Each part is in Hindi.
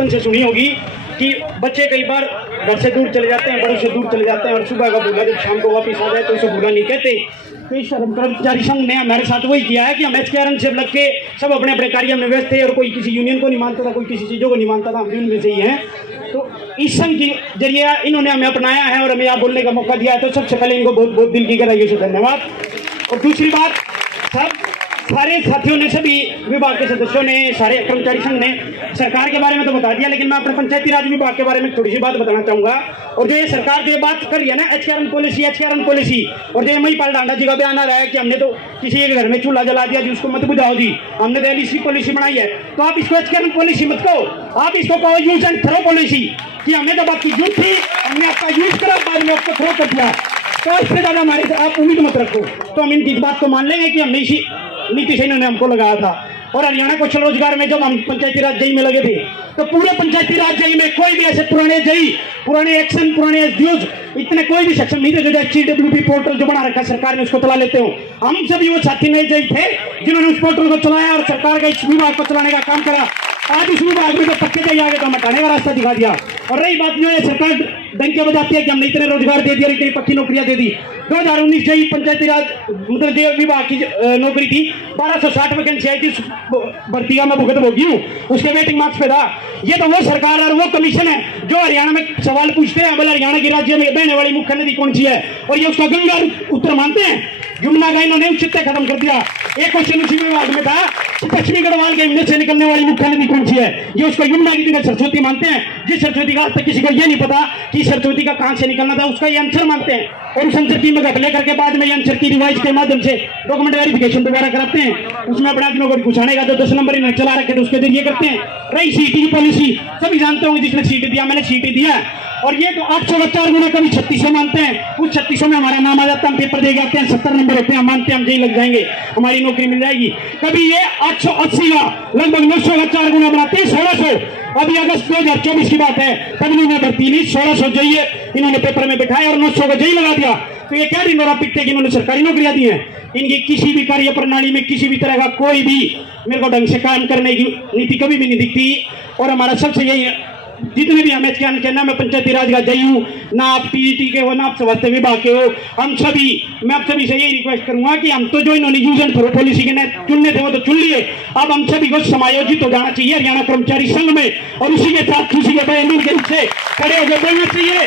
बचपन से सुनी होगी कि बच्चे कई बार घर से दूर चले जाते हैं, बड़ों से दूर चले जाते हैं, और सुबह का भूला जब शाम को वापस आ जाए तो उसे भूला नहीं कहते। तो इस कर्मचारी संघ ने हमारे साथ वही किया है कि हम एचकेआरएन से लग के सब अपने अपने कार्य में व्यस्त थे, और कोई किसी यूनियन को नहीं मानता था, कोई किसी चीज़ों को नहीं मानता था, हम भी उनमें से ही हैं। तो इस संघ के जरिए इन्होंने हमें अपनाया है और हमें यहाँ बोलने का मौका दिया है, तो सबसे पहले इनको बहुत बहुत दिल की गहराइयों से धन्यवाद। और दूसरी बात, सब सारे साथियों ने, सभी विभाग के सदस्यों ने, सारे कर्मचारी संघ ने सरकार के बारे में तो बता दिया, लेकिन मैं अपने पंचायती राज विभाग के बारे में थोड़ी सी बात बताना चाहूँगा। और जो ये सरकार जो ये बात कर रही है ना, एचकेआरएन पॉलिसी, और जो महिपाल डांडा जी का बयान आ रहा है कि हमने तो किसी एक घर में चूल्हा जला दिया जी, उसको मत बुझाओ जी, हमने तो एलईसी पॉलिसी बनाई है, तो आप इसको एचकेआरएन पॉलिसी मत कहो, आप इसको कहो यूज एंड थ्रो पॉलिसी, कि हमने तो बात की यूज थी, हमने आपका यूज करा, बाद में आपको थ्रो कर दिया। तो इससे ज़्यादा हमारे आप उम्मीद मत रखो। तो हम इनकी इस बात को मान लेंगे कि हमने इसी नीति से इन्होंने हमको लगाया था। और हरियाणा कौशल रोजगार में जब हम पंचायती राज जई में लगे थे, तो पूरे पंचायती राज जई में कोई भी ऐसे पुराने एक्शन, पुराने एसडीओज, इतने कोई भी सक्षम नहीं थे जो CWP पोर्टल जो बना रखा सरकार ने उसको चला लेते हो। हम सभी वो साथी नए जई थे जिन्होंने उस पोर्टल को चलाया और सरकार का इस विभाग को चलाने का काम करा। आज इस विभाग में तो पक्के जई आगे तो हम हटाने का रास्ता दिखा दिया। और रही बात जो है सरकार डंके बजाती है कि हमने इतने रोजगार दे दिया, इतनी पक्की नौकरियां दे दी। 2019 जई पंचायती राज मतलब जो विभाग की नौकरी थी, 1260 वैकेंसी आई थी, भर्ती का मैं भुगत भोगी हूँ, उसके वेटिंग मार्क्स पे था। ये तो वो सरकार और वो कमीशन है जो हरियाणा में सवाल पूछते हैं, बोले हरियाणा की राज्य में बहने वाली मुख्य नदी कौन सी है, और ये उसका गंगा उत्तर मानते हैं। यमुना का इन्होंने उचित खत्म कर दिया। एक क्वेश्चन उसी विभाग में था कि पश्चिमी गढ़वाल के हिमने से निकलने वाली मुख्य नदी कौन सी है, ये उसको यमुना की जगह सरस्वती मानते हैं। जिस सरस्वती का आज तक किसी को ये नहीं पता कि सरस्वती का कहां से निकलना था, उसका ये आंसर मानते हैं। और उस आंसर की में घटले करके बाद में आंसर की रिवाइज के माध्यम से डॉक्यूमेंट वेरिफिकेशन वगैरह कराते हैं, उसमें अपने आदमियों को पूछाने का जो 10 नंबर इन्होंने चला रखे थे उसके जरिए करते हैं। रही सीटी की पॉलिसी, सभी जानते होंगे जिसने सीटी दिया, मैंने सीटी दिया, और ये तो 800 का 4 गुना कभी 3600 मानते हैं। उस 3600 में हमारा नाम आ जाता है, हम पेपर दे जाते हैं, 70 नंबर होते हैं, मानते हैं हम जेल लग जाएंगे, हमारी नौकरी मिल जाएगी। कभी ये 880 का लगभग 900 का 4 गुना बनाते हैं 1600। अभी अगस्त 2024 की बात है, तब इन्होंने भर्ती नहीं 1600 जइए इन्होंने पेपर में बैठाया और 900 का जेल लगा दिया। तो ये क्या दिन पिटते कि इन्होंने सरकारी नौकरियां दी हैं। इनकी किसी भी कार्य प्रणाली में किसी भी तरह का कोई भी मेरे को ढंग से काम करने की नीति कभी भी नहीं दिखती। और हमारा सबसे यही है, जितने भी हम एचकेआरएन के, ना मैं पंचायती राज का जई हूँ, ना आप टीईटी के हो, ना आप स्वास्थ्य विभाग के हो, हम सभी, मैं आप सभी से यही रिक्वेस्ट करूंगा कि हम तो जो इन्होंने यूज एंड थ्रो पॉलिसी के चुनने थे वो तो चुन लिए, अब हम सभी को समायोजित हो जाना चाहिए हरियाणा कर्मचारी संघ में, और उसी के साथ खुशी के बैनर के नीचे खड़े होकर बोलना चाहिए।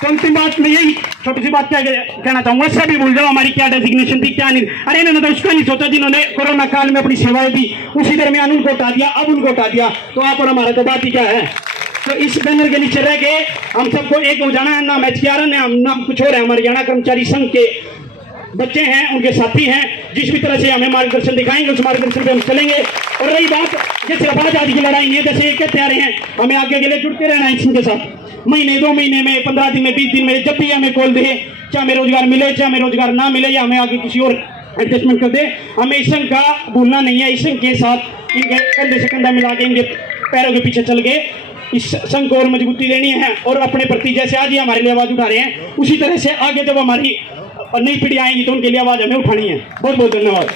तो अंतिम बात में यही छोटी सी बात क्या कहना चाहूंगा, सभी भूल जाओ हमारी क्या डेजिग्नेशन थी क्या नहीं। अरे इन्होंने तो उसका नहीं सोचा जिन्होंने कोरोना काल में अपनी सेवाएं दी, उसी दरमियान उनको हटा दिया, अब उनको हटा दिया, तो आप और हमारा तो बात ही क्या है। तो इस बैनर के नीचे रह के हम सबको एक हो जाना है, नाम एचकेआरएन है, हम नाम कुछ और है, हमारे हरियाणा कर्मचारी संघ के बच्चे हैं, उनके साथी हैं, जिस भी तरह से हमें मार्गदर्शन दिखाएंगे उस मार्गदर्शन पे हम चलेंगे। और रही बात जैसे आजादी की लड़ाई है, जैसे ये कहते आ रहे हैं हमें आगे के लिए जुड़ते रहना है इनके साथ, महीने 2 महीने में 15 दिन में 20 दिन में जब भी हमें कॉल दे, चाहे हमें रोजगार मिले चाहे हमें रोजगार ना मिले, या हमें आगे किसी और एडजस्टमेंट कर दे, हमें इस संघ का भूलना नहीं है। इस संघ के साथ इनके कंधे से कंधा मिला के, इनके पैरों के पीछे चल के इस संघ को और मजबूती देनी है। और अपने प्रति जैसे आज ही हमारे लिए आवाज उठा रहे हैं, उसी तरह से आगे जब हमारी नई पीढ़ी आएंगी तो उनके लिए आवाज हमें उठानी है। बहुत बहुत धन्यवाद।